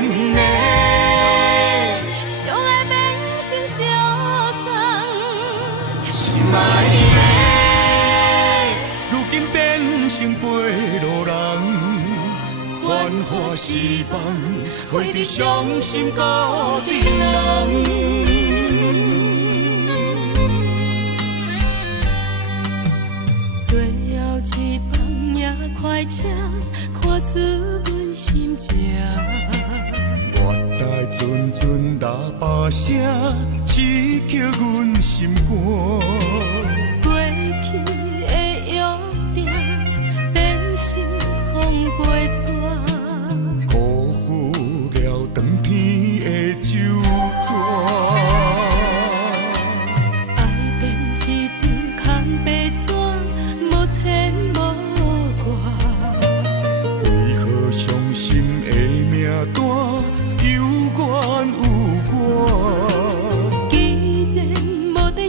缘的，相爱变成相送，心爱的，如今变成过路人，繁华失望，花在伤心孤单人。一梦也快车，看出阮心情。月台阵阵喇叭声，刺激阮心肝。过去的约定，变成风飞沙，辜负了长天的酒泉。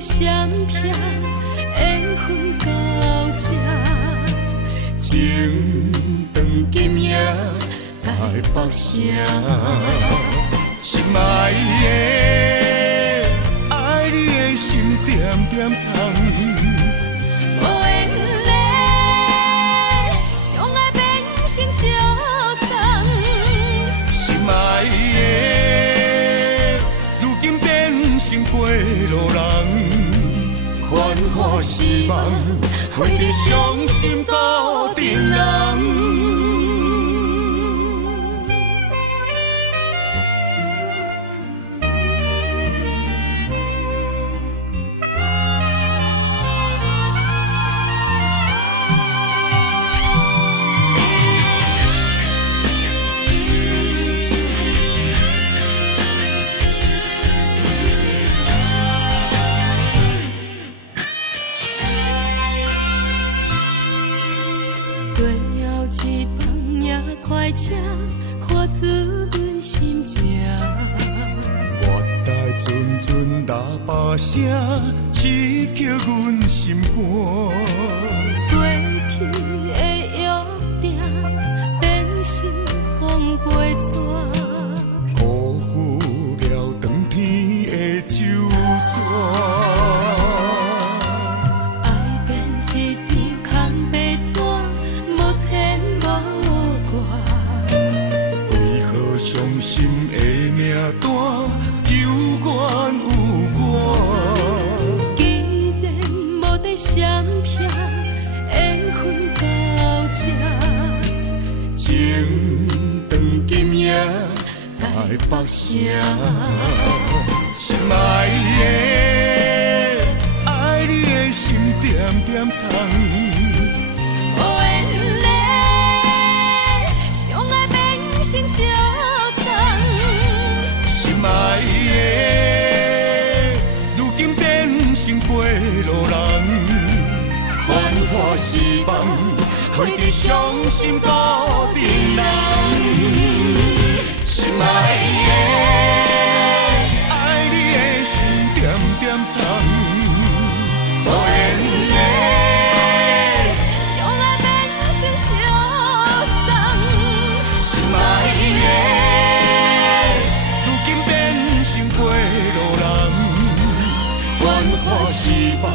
相片缘分到这，情长今夜台北城，心爱的，爱你的心点点藏。无缘的，相爱变成相送，心爱的，如今变成过路人。繁华失望，花在伤心孤单人。快车看出阮心情，月台阵阵喇叭声，刺激阮心肝。过去的约定，变成风飞沙，辜负了长天的酒泉。爱变一张空白纸，无牵无挂。伤心的名单，有怨有我。既然无在相片，缘分到这，情长今夜台北城。心爱的，爱你的心点点藏。成相送，心爱的，如今变成过路人，繁华失望，花在伤心孤单人。心爱的，爱你的心点点藏。无缘的，相爱变成相送。心爱的，如今变成过路人，繁华失望，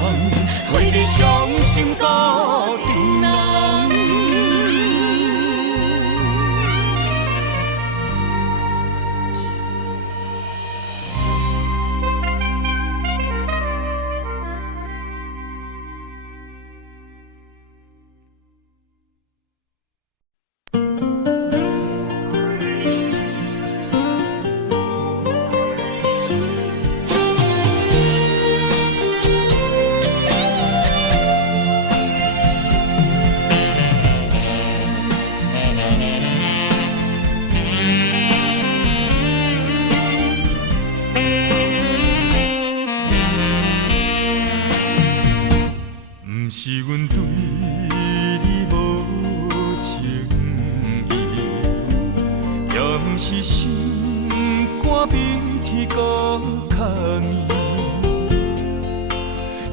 花在伤心孤单人。是阮对你无情意，也毋是心肝比天高较硬，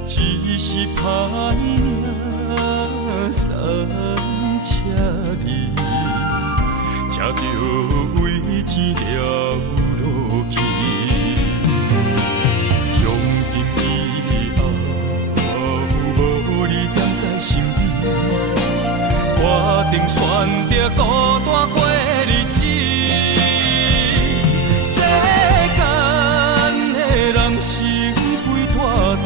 只是歹命三车离，才着为钱了落去。从今以后，无你踮在心边，我定选择孤单过日子。世间的人生几大堆，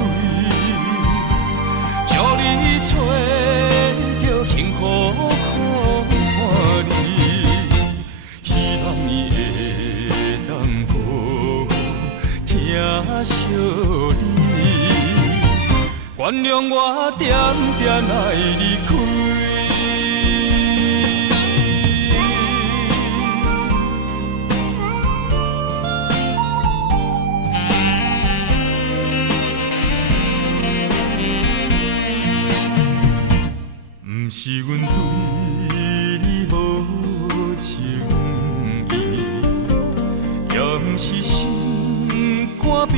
祝你找着幸福看你，希望伊会当好疼惜你，原谅我点点爱离开。不是阮对你无情意，也不是心肝比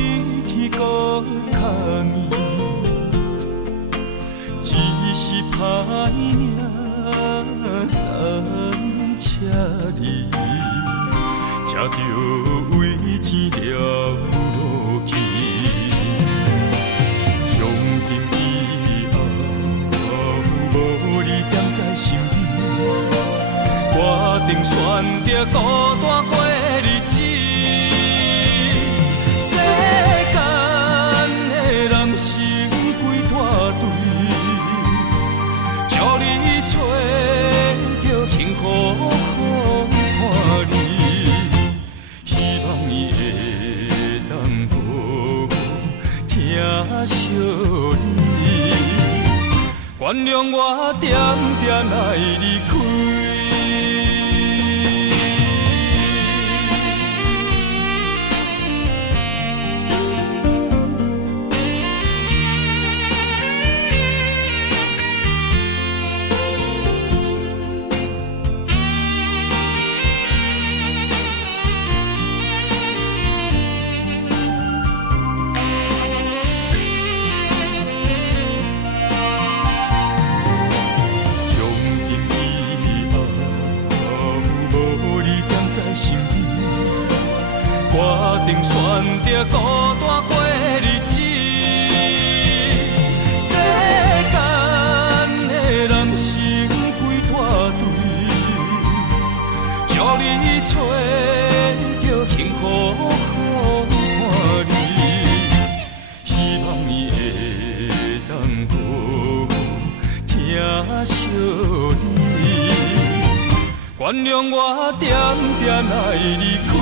天搁较硬，只是歹命三车离，才着为钱了落去。从今以后，无你踮在心边，我定选择孤单过日子。世间的人生几大堆，祝你找着幸福看你，希望伊会当好疼惜你，原谅我点点爱离开。我定选择孤单过日子，世间的人生几大堆，祝你找着幸福看你，希望伊会当好疼惜你，原谅我点点爱离开。